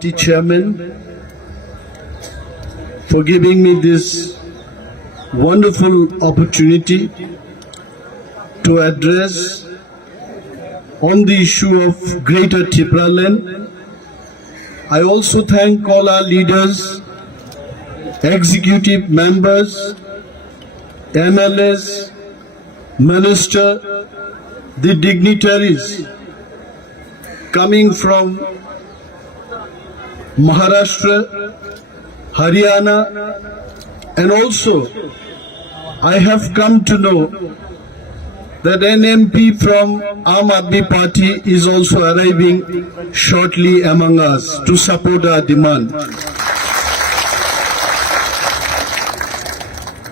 Party Chairman, for giving me this wonderful opportunity to address on the issue of Greater Triplaland. I also thank all our leaders, executive members, MLAs, minister, the dignitaries coming from Maharashtra, Haryana, and also I have come to know that an MP from Aam Aadmi Party is also arriving shortly among us to support our demand.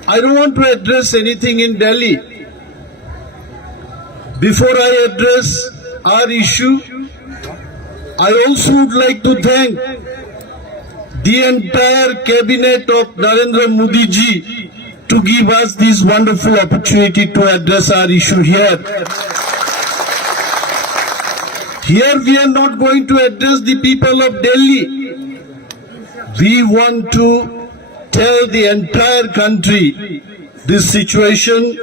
I don't want to address anything in Delhi. Before I address our issue, I also would like to thank the entire cabinet of Narendra Modi ji to give us this wonderful opportunity to address our issue here. Here we are not going to address the people of Delhi. We want to tell the entire country this situation,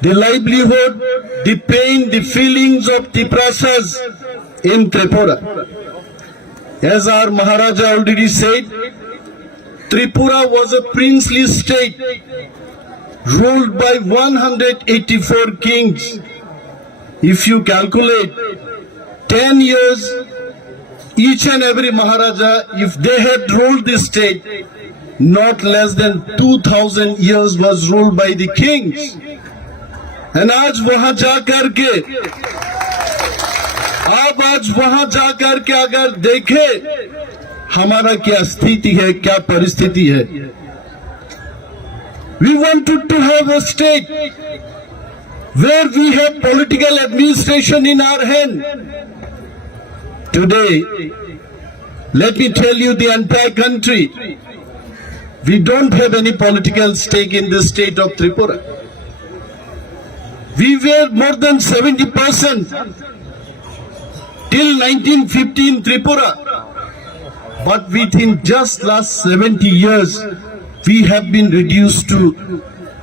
the livelihood, the pain, the feelings of Tiprasas in Tripura. As our Maharaja already said, Tripura was a princely state ruled by 184 kings. If you calculate 10 years, each and every Maharaja, if they had ruled this state, not less than 2000 years was ruled by the kings. And आज वहां जाकर के आप आज वहां जाकर के अगर देखें हमारा क्या स्थिति है, क्या परिस्थिति है. We wanted to have a state where we have political administration in our hand. Today, let me tell you the entire country, we don't have any political stake in the state of Tripura. We were more than 70% till 1950 in Tripura. But within just last 70 years, we have been reduced to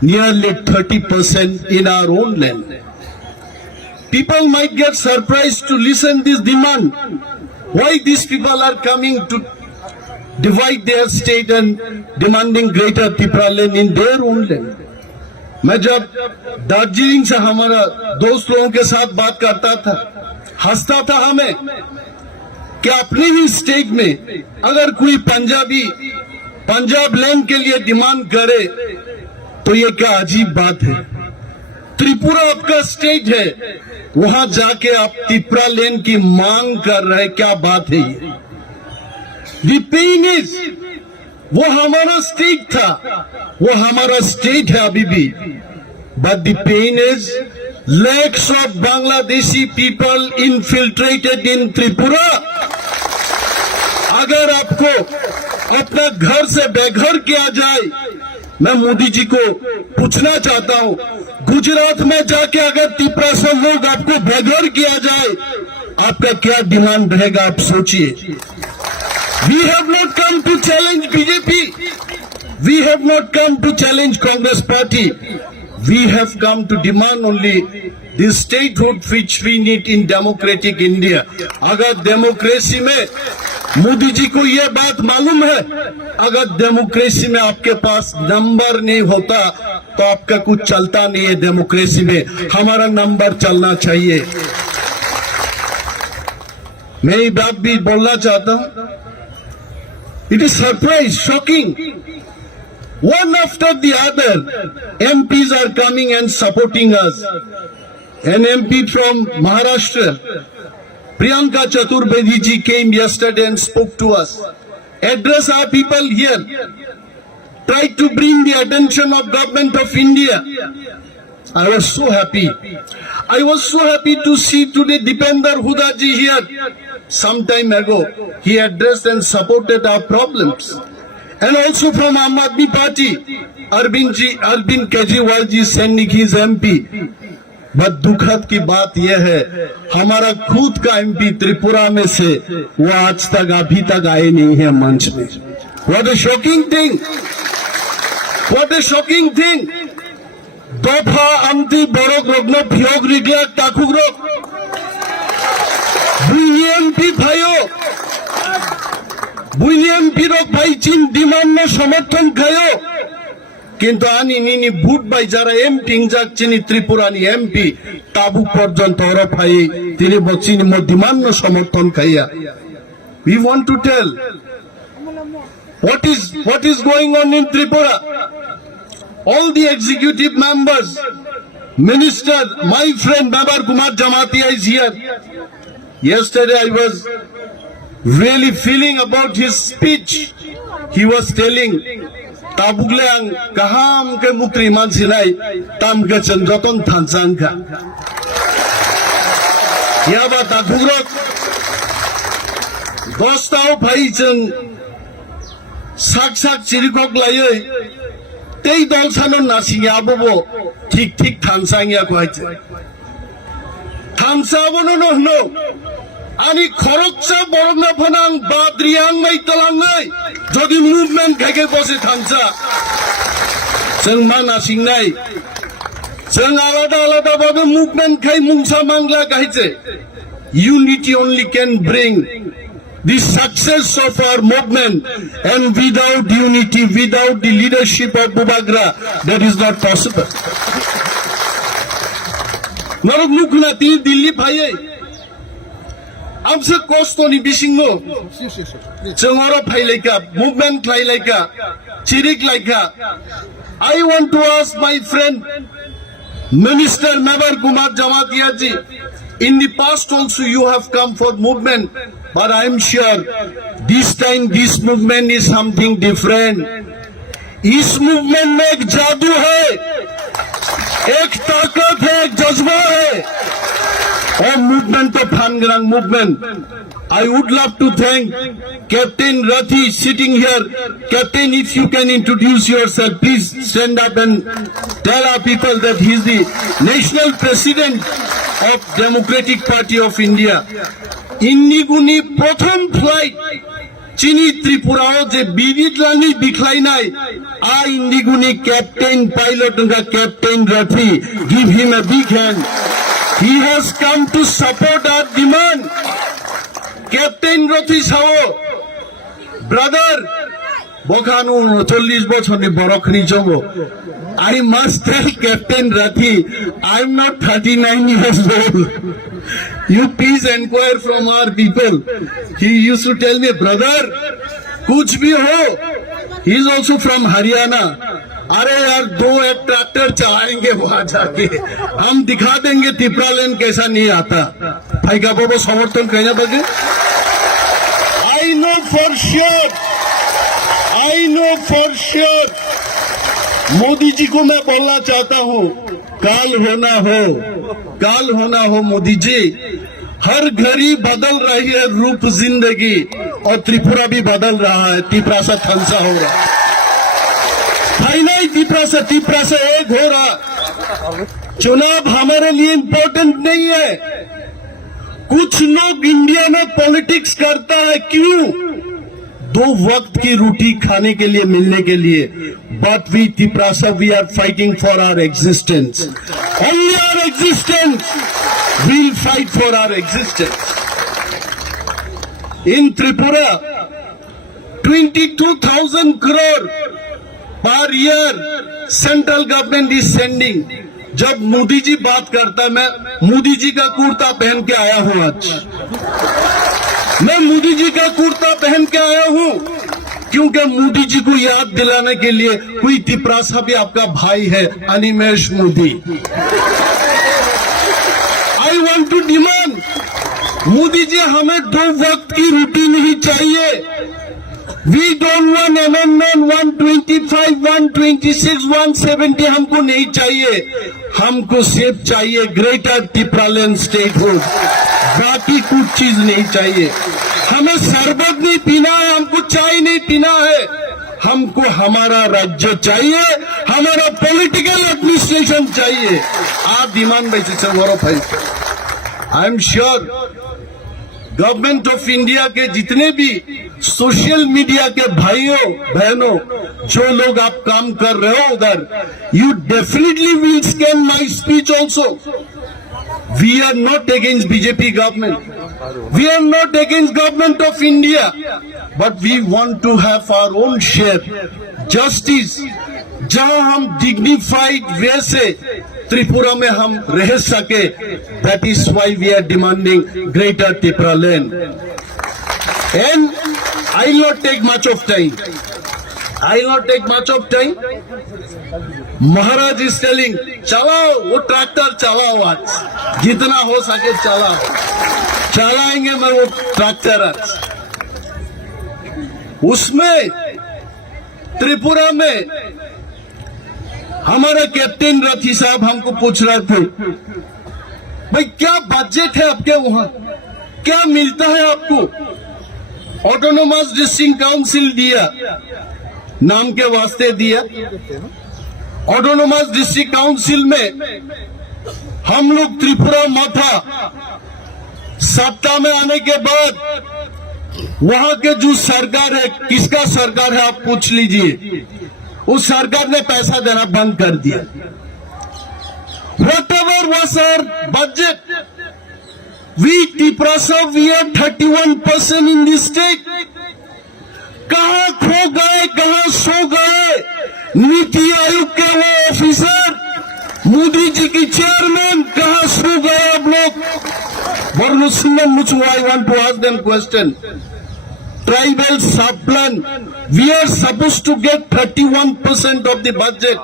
nearly 30% in our own land. People might get surprised to listen this demand. Why these people are coming to divide their state and demanding greater Triplaland in their own land? मैं जब दार्जिलिंग से हमारा दोस्त लोगों के साथ बात करता था, हंसता था हमें कि अपनी ही स्टेट में अगर कोई पंजाबी पंजाब लैंड के लिए डिमांड करे तो ये क्या अजीब बात है. त्रिपुरा आपका स्टेट है, वहां जाके आप ट्रिप्लालैंड की मांग कर रहे, क्या बात है ये. द पेन इज वो हमारा स्टेट था, वो हमारा स्टेट है अभी भी. But the pain is lakhs of Bangladeshi people infiltrated in Tripura. अगर आपको अपना घर से बेघर किया जाए, मैं मोदी जी को पूछना चाहता हूं, गुजरात में जाके अगर त्रिपुरा से लोग आपको बेघर किया जाए, आपका क्या डिमांड रहेगा, आप सोचिए. We have not come to challenge BJP. We have not come to challenge Congress party. We have come to demand only the statehood which we need in democratic India. अगर डेमोक्रेसी में मोदी जी को ये बात मालूम है, अगर डेमोक्रेसी में आपके पास नंबर नहीं होता तो आपका कुछ चलता नहीं है. डेमोक्रेसी में हमारा नंबर चलना चाहिए. मैं ये बात भी बोलना चाहता हूं. It is surprise, shocking. One after the other, MPs are coming and supporting us. An MP from Maharashtra, Priyanka Chaturvedi ji, came yesterday and spoke to us. Address our people here. Try to bring the attention of Government of India. I was so happy. I was so happy to see today Dipender Huda ji here. Some time ago, he addressed and supported our problems. And also from Aam Aadmi Party, Arvind Kejriwal ji sending his MP. But दुखद की बात यह है हमारा खुद का MP Tripura में से वो आज तक अभी तक आए नहीं है मंच में। What A shocking thing, what A shocking thing. दफा आमती बरक रग्न फियोग रिग्ला टाकुग्रक बुईएमपी भाइयो बुईएमपी रक भाई चीन डिमांड समर्थन खायो কিন্তু আনি নিনি ভোট বাই যারা এমপি যাচ্ছেনি ত্রিপুরানি এমপি তাবু পর্যন্ত অরফাই তিনি বচিনি মধ্যমান সমর্থন খাইয়া। We want to tell what is going on in Tripura. All the executive members, minister, my friend Babar Kumar Jamatia is here. Yesterday I was really feeling about his speech. He was telling ताबुगले आं गाहाम के मुक्ति मानसिनाय ताम गचन रतन थानसांखा याबा ताकुग्रक दोस्ताव भाईजों साक साक चिरिकक लायै तै दलसानो नासियाबो ठीक ठीक थानसांगिया कोहायचे थानसाबोनो नहनो आनी खरकसा बरना फनां बाद्रियां मै तलाङै जदि मुभमेन्ट खायके बसे थांसा जों मा नासिंनाय जों आलादा आलादा बाबो मुभमेन्ट खाय मुंसा मांगला गायचे। Unity only can bring the success of our movement, and without unity, without the leadership of Bubagra, that is not possible. Narok mukna ti Delhi bhai हमसे कोस्तोनी बिसिंगो जोंगरो फाइलाइका मूवमेंट लाइलाइका चिरिक लाइका। I want to ask my friend Minister Babar Kumar Jamatia ji, in the past also you have come for movement, but I am sure this time this movement is something different. इस movement में एक जादू है, एक ताकत है, एक जज्बा है और movement of Phangrang movement. I would love to thank Captain Rathi sitting here. Captain, if you can introduce yourself, please stand up and tell our people that he is the National President of Democratic Party of India. Inniguni Prothom flight Chini Tripurao je Bididlani Bikhlainai A Inniguni Captain Pilot Captain Rathi. Give him a big hand. He has come to support our demand. Captain Rathi Sao, brother, Bokanu 40 বছরে বরখনি যাব. I must tell Captain Rathi, I am not 39 years old. You please inquire from our people. He used to tell me, brother, kuch bhi ho. He is also from Haryana. अरे यार दो एक tractor चलाएंगे वहां जाके हम दिखा देंगे तिपरा लेन कैसा नहीं आता। भाई का बाबा समर्थन कहना बगे। I know for sure Modi ji को मैं बोलना चाहता हूँ, काल होना हो मोदी जी। हर घड़ी बदल रही है रूप जिंदगी और त्रिपुरा भी बदल रहा है। त्रिपुरा सा थनसा हो रहा भाई नहीं, त्रिपुरा से एक हो रहा। चुनाव हमारे लिए इम्पोर्टेंट नहीं है। कुछ लोग इंडिया में पॉलिटिक्स करता है, क्यों? 2 वक्त की रोटी खाने के लिए, मिलने के लिए। But we Tripura we are fighting for our existence. Only our existence will fight for our existence. In Tripura 22,000 crore पर year central government is sending. जब मोदी जी बात करता है, मैं मोदी जी का कुर्ता पहन के आया हूं आज। मैं मोदी जी का कुर्ता पहन के आया हूं क्योंकि मोदी जी को याद दिलाने के लिए कोई त्रिपुरा सा भी आपका भाई है, Animesh Modi. I want to demand, Modi ji हमें 2 वक्त की रोटी नहीं चाहिए। We don't want amendment 125, 126, 170 हमको नहीं चाहिए। हमको सिर्फ चाहिए ग्रेटर त्रिपुरालैंड स्टेटहुड, बाकी कुछ चीज नहीं चाहिए। हमें शरबत नहीं पीना है, हमको चाय नहीं पीना है, हमको हमारा राज्य चाहिए। हमारा पॉलिटिकल एडमिनिस्ट्रेशन चाहिए आ डिमांड बेसिस पर file. I am sure government of India के जितने भी सोशल मीडिया के भाइयों बहनों जो लोग आप काम कर रहे हो उधर, you definitely will scan my speech also. We are not against BJP government. We are not against government of India. But we want to have our own share. Justice. जहां हम dignified way से त्रिपुरा में हम रह सके, that is why we are demanding Greater Tripura land. And I will not take much of time. I will not take much of time. Maharaj is telling चलाओ वो tractor चलाओ, आज जितना हो सके चलाओ, चलाएंगे मैं वो ट्रैक्टर आज। उसमें त्रिपुरा में हमारे कैप्टन रथी साहब हमको पूछ रहे थे, भाई क्या बजट है आपके वहां, क्या मिलता है आपको? ऑटोनोमस डिस्ट्रिक्ट काउंसिल दिया, नाम के वास्ते दिया। ऑटोनोमस डिस्ट्रिक्ट काउंसिल में हम लोग त्रिपुरा माथा सत्ता में आने के बाद वहां के जो सरकार है, किसका सरकार है आप पूछ लीजिए, उस सरकार ने पैसा देना बंद कर दिया। Whatever was our budget, we Tripura we are 31% in this state. कहां खो गए, कहां सो गए नीति आयोग के वो ऑफिसर, मोदी जी की चेयरमैन, कहां सो गए आप लोग? I want to ask them question. Tribal sub-plan, we are supposed to get 31% of the budget.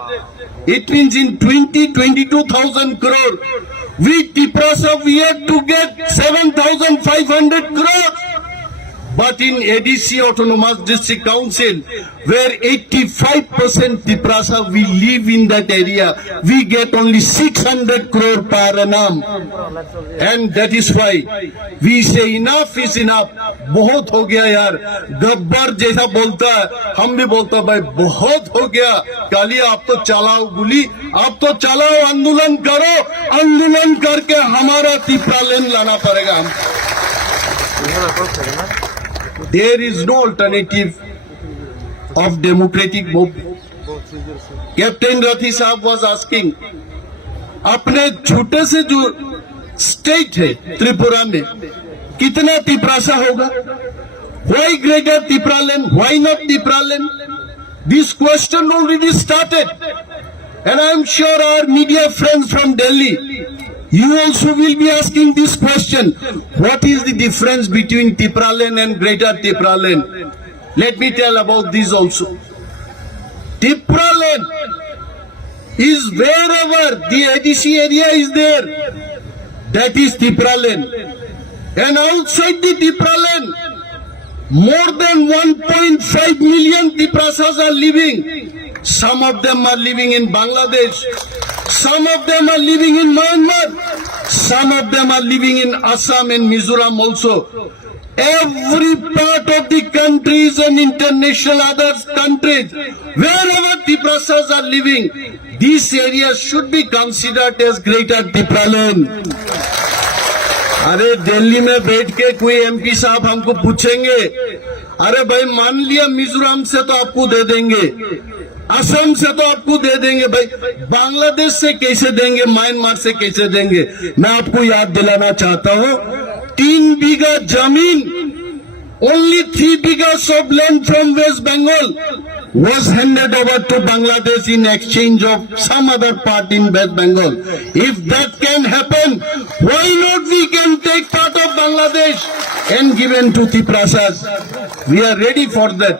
It means in 22,000 crore. We Tripura we have to get 7,500 crore. But in ADC Autonomous District Council, where 85% Tripura we live in that area, we get only 600 crore per annum. And that is why we say enough is enough. बहुत हो गया यार, गब्बर जैसा बोलता है, हम भी बोलता भाई बहुत हो गया। कालिया आप तो चलाओ गुली, आप तो चलाओ, आंदोलन करो, आंदोलन करके हमारा त्रिपुरा लैंड लाना पड़ेगा हम। There is no alternative of democratic movement. Captain Rathi Sahab was asking, अपने छोटे से जो स्टेट है त्रिपुरा में कितना त्रिपुरा होगा? Why greater Tripura land? Why not Tripura land? This question already started, and I am sure our media friends from Delhi, you also will be asking this question. What is the difference between Tripura land and Greater Tripura land? Let me tell about this also. Tripura land is wherever the ADC area is there. That is Tripura land. And outside the Tripura land, more than 1.5 million Tripuras are living. Some of them are living in Bangladesh. Some of them are living in Myanmar. Some of them are living in Assam and Mizoram also. Every part of the countries and international other countries, wherever Tripuras are living, these areas should be considered as Greater Tripura land. अरे दिल्ली में बैठ के कोई MP साहब हमको पूछेंगे, अरे भाई मान लिया मिजोरम से तो आपको दे देंगे, असम से तो आपको दे देंगे, भाई बांग्लादेश से कैसे देंगे, म्यांमार से कैसे देंगे? मैं आपको याद दिलाना चाहता हूँ, 3 बीघा जमीन, only 3 बीघाs of land from West Bengal was handed over to Bangladesh in exchange of some other part in West Bengal. If that can happen, why not we can take part of Bangladesh and given to Tripuras? We are ready for that.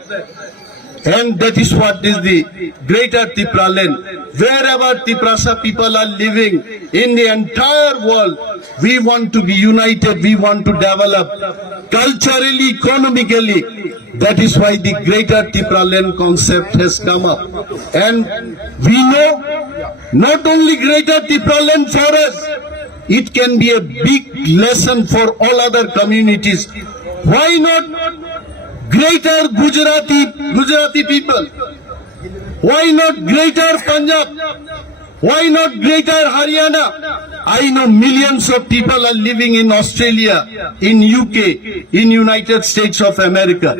And that is what is the Greater Tripura land. Wherever Tripura people are living in the entire world, we want to be united, we want to develop culturally, economically. That is why the Greater Tripura land concept has come up. And we know not only Greater Tripura land for us, it can be a big lesson for all other communities. Why not Greater Gujarati people? Why not greater Punjab? Why not greater Haryana? I know millions of people are living in Australia, in UK, in United States of America.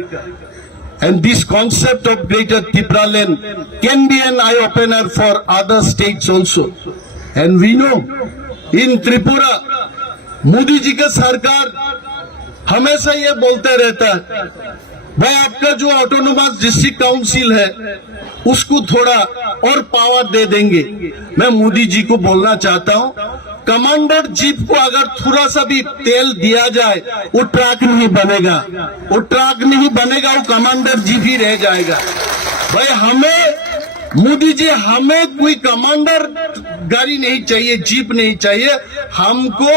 And this concept of greater Tipraland can be an eye-opener for other states also. And we know in Tripura, Modi ji का सरकार हमेशा ये बोलते रहता है, भाई आपका जो ऑटोनोमस डिस्ट्रिक्ट काउंसिल है उसको थोड़ा और पावर दे देंगे। मैं मोदी जी को बोलना चाहता हूं, कमांडर जीप को अगर थोड़ा सा भी तेल दिया जाए वो ट्रक नहीं बनेगा, वो ट्रक नहीं बनेगा, वो कमांडर जीप ही रह जाएगा। भाई हमें मोदी जी, हमें कोई कमांडर गाड़ी नहीं चाहिए, जीप नहीं चाहिए, हमको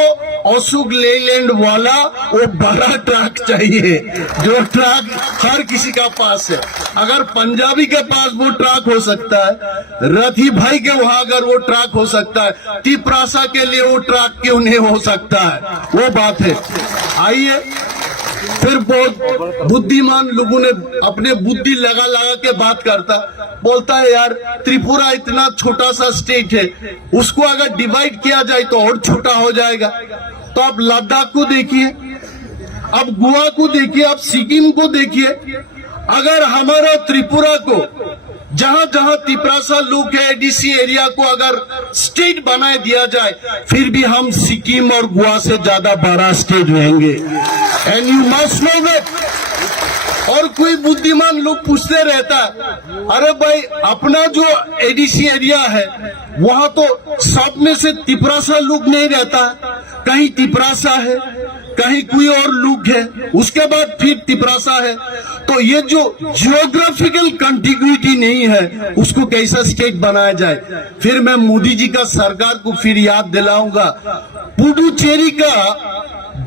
अशोक लेलैंड वाला वो बड़ा ट्रक चाहिए, जो ट्रक हर किसी का पास है। अगर पंजाबी के पास वो ट्रक हो सकता है, रथी भाई के वहां अगर वो ट्रक हो सकता है, तिपरासा के लिए वो ट्रक क्यों नहीं हो सकता है? वो बात है। आइए, फिर बहुत बुद्धिमान लोगों ने अपने बुद्धि लगा लगा के बात करता, बोलता है यार त्रिपुरा इतना छोटा सा स्टेट है, उसको अगर डिवाइड किया जाए तो और छोटा हो जाएगा। तो आप लद्दाख को देखिए, अब गोवा को देखिए, अब सिक्किम को देखिए। अगर हमारा त्रिपुरा को जहां जहां तिपरासा लोग है, एडीसी एरिया को अगर स्टेट बनाए दिया जाए, फिर भी हम सिक्किम और गोवा से ज्यादा बड़ा स्टेट रहेंगे। And you must know that. और कोई बुद्धिमान लोग पूछते रहता है, अरे भाई अपना जो एडीसी एरिया है वहां तो सब में से तिपरासा लोग नहीं रहता, कहीं तिपरासा है, कहीं कोई और लोग है, उसके बाद फिर तिपरासा है। तो ये जो जियोग्राफिकल कंटिग्यूटी नहीं है उसको कैसा स्टेट बनाया जाए? फिर मैं मोदी जी का सरकार को फिर याद दिलाऊंगा, पुडुचेरी का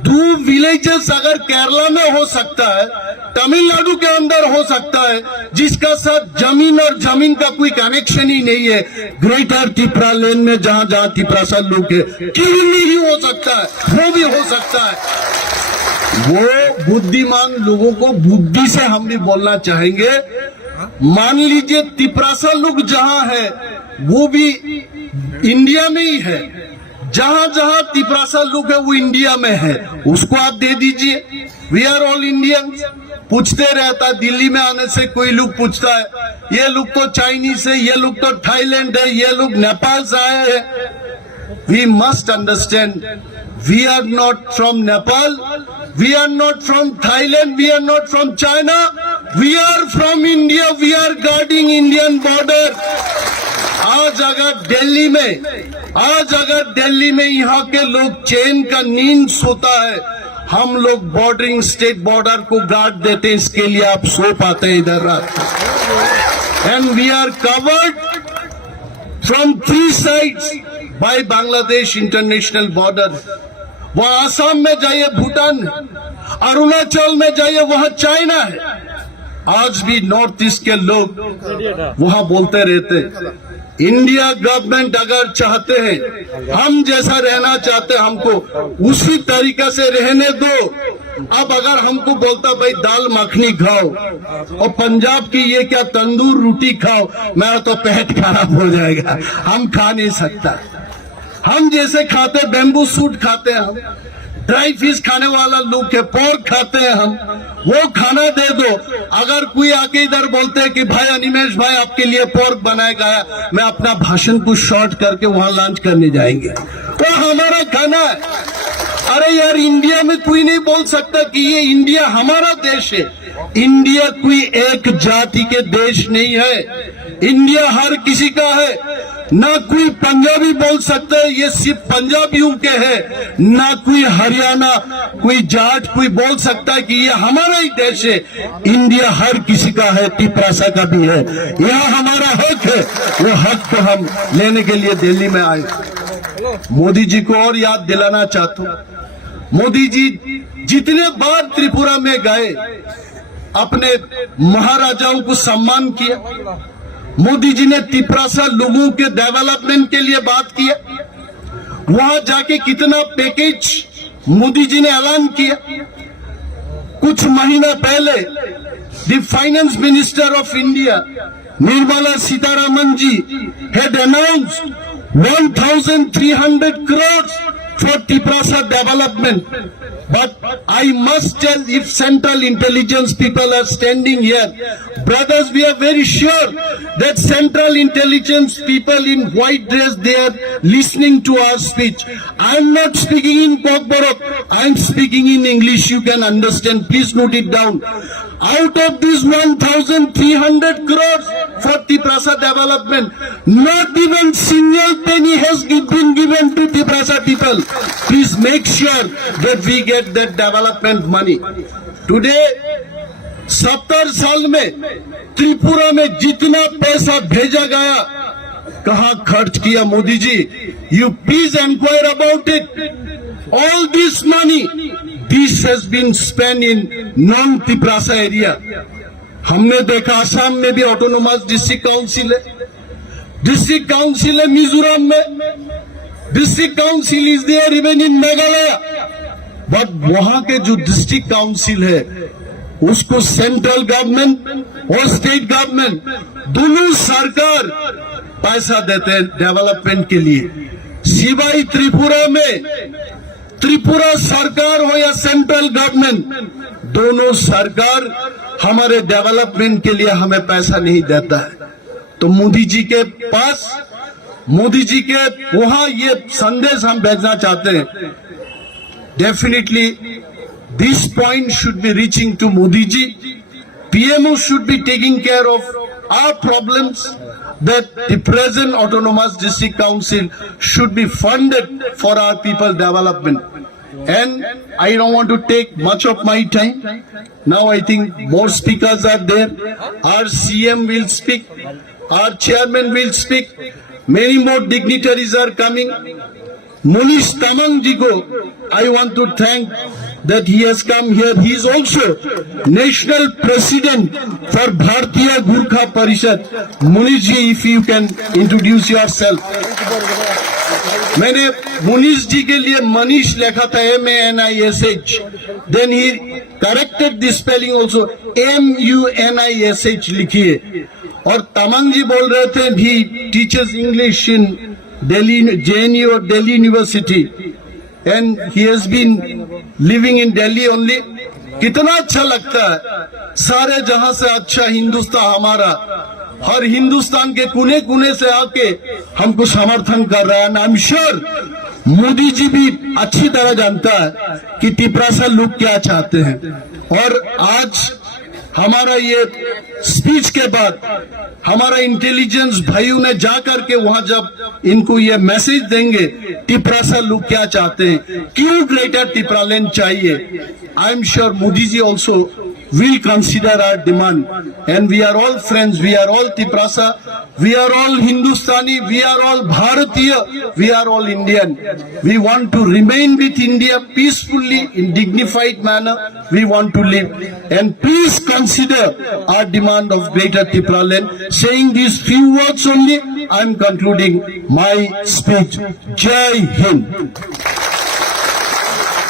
2 विलेजेस अगर केरला में हो सकता है, तमिलनाडु के अंदर हो सकता है, जिसका साथ जमीन और जमीन का कोई कनेक्शन ही नहीं है, ग्रेटर तिपरा लैंड में जहां जहां तिपरासा लोग है, क्यों नहीं हो सकता है? वो भी हो सकता है। वो बुद्धिमान लोगों को बुद्धि से हम भी बोलना चाहेंगे। मान लीजिए तिपरासा लोग जहां है वो भी इंडिया में ही है, जहां जहां तिपरासा लोग है वो इंडिया में है, उसको आप दे दीजिए। We are all Indians. पूछते रहता है, दिल्ली में आने से कोई लोग पूछता है, ये लोग तो चाइनीज है, ये लोग तो थाईलैंड है, ये लोग नेपाल से आए हैं। We must understand, we are not from Nepal, we are not from Thailand, we are not from China, we are from India, we are guarding Indian border. आज अगर दिल्ली में यहाँ के लोग चैन का नींद सोता है, हम लोग बॉर्डरिंग स्टेट बॉर्डर को गार्ड देते हैं, इसके लिए आप सो पाते हैं इधर रात। And we are covered from 3 sides by Bangladesh international border. वहां आसाम में जाइए भूटान है, अरुणाचल में जाइए वहां चाइना है। आज भी नॉर्थ ईस्ट के लोग वहां बोलते रहते, इंडिया गवर्नमेंट अगर चाहते हैं हम जैसा रहना चाहते हैं, हमको उसी तरीके से रहने दो। अब अगर हमको बोलता भाई दाल मखनी खाओ और पंजाब की ये क्या तंदूर रोटी खाओ, मेरा तो पेट खराब हो जाएगा, हम खा नहीं सकता। हम जैसे खाते बेम्बू सूट खाते हैं, हम ड्राई फिश खाने वाला लोग है, पोर्क खाते हैं हम, वो खाना दे दो। अगर कोई आके इधर बोलते हैं कि भाई अनिमेश भाई आपके लिए पोर्क बनाया गया, मैं अपना भाषण को शॉर्ट करके वहां लंच करने जाएंगे, तो हमारा खाना है। अरे यार इंडिया में कोई नहीं बोल सकता कि ये इंडिया हमारा देश है। इंडिया कोई एक जाति के देश नहीं है, इंडिया हर किसी का है। ना कोई पंजाबी बोल सकता है ये सिर्फ पंजाबियों के है, ना कोई हरियाणा, कोई जाट कोई बोल सकता है कि ये हमारा ही देश है। इंडिया हर किसी का है, तिपरासा का भी है, यह हमारा हक है। वो हक को हम लेने के लिए दिल्ली में आए। मोदी जी को और याद दिलाना चाहता हूं, मोदी जी जितने बार त्रिपुरा में गए अपने महाराजाओं को सम्मान किया। मोदी जी ने तिपरासा लोगों के डेवलपमेंट के लिए बात किया। वहां जाके कितना पैकेज मोदी जी ने ऐलान किया। कुछ महीना पहले the finance minister of India Nirmala Sitharaman ji had announced 1,300 crores for Tiprasa development. But I must tell, if central intelligence people are standing here, brothers, we are very sure that central intelligence people in white dress, they are listening to our speech. I am not speaking in Kokborok, I am speaking in English, you can understand, please note it down. Out of this 1,300 crores for Tiprasa development, not even single penny has been given to Tiprasa people. Please make sure that we get that development money. Today, 70 साल में त्रिपुरा में जितना पैसा भेजा गया, कहाँ खर्च किया Modi ji? You please inquire about it. All this money, this has been spent in non-Tiprasa area. हमने देखा आसाम में भी ऑटोनोमस डिस्ट्रिक्ट काउंसिल है, डिस्ट्रिक्ट काउंसिल है मिजोरम में, district council is there even in Meghalaya. But वहां के जो डिस्ट्रिक्ट काउंसिल है उसको सेंट्रल गवर्नमेंट और स्टेट गवर्नमेंट दोनों सरकार पैसा देते हैं डेवलपमेंट के लिए. सिवाय त्रिपुरा में, त्रिपुरा सरकार हो या सेंट्रल गवर्नमेंट, दोनों सरकार हमारे डेवलपमेंट के लिए हमें पैसा नहीं देता है. तो मोदी जी के पास, मोदी जी के वहां ये संदेश हम भेजना चाहते हैं. Definitely this point should be reaching to Modi ji. PMO should be taking care of our problems, that the present autonomous district council should be funded for our people development. And I don't want to take much of my time. Now I think more speakers are there. Our CM will speak, our chairman will speak, many more dignitaries are coming. Munish Tamang ji ko I want to thank that he has come here. He is also national president for Bharatiya Gurkha Parishad. Munish ji, if you can introduce yourself. मैंने मुनीश जी के लिए मनीष लिखा था MANISH, then he corrected the spelling also, MUNISH लिखिए. और तमंग जी बोल रहे थे he teaches English in Delhi, JNU और Delhi University, and he has been living in Delhi only. कितना अच्छा लगता है, सारे जहां से अच्छा हिंदुस्तान हमारा, हर हिंदुस्तान के कोने कोने से आके हमको समर्थन कर रहा है. आई एम श्योर मोदी जी भी अच्छी तरह जानता है कि तिपरासा लोग क्या चाहते हैं. और आज हमारा ये स्पीच के बाद हमारा इंटेलिजेंस भाइयों ने जाकर के वहां जब इनको ये मैसेज देंगे तिपरासा लोग क्या चाहते हैं, क्यों ग्रेटर तिपरालैंड चाहिए, I am sure Modi ji also will consider our demand. And we are all friends, we are all Tiprasa, we are all Hindustani, we are all Bharatiya, we are all Indian. We want to remain with India peacefully, in dignified manner, we want to live. And please consider our demand of Greater Tipraland. Saying these few words only, I am concluding my speech. Jai Hind.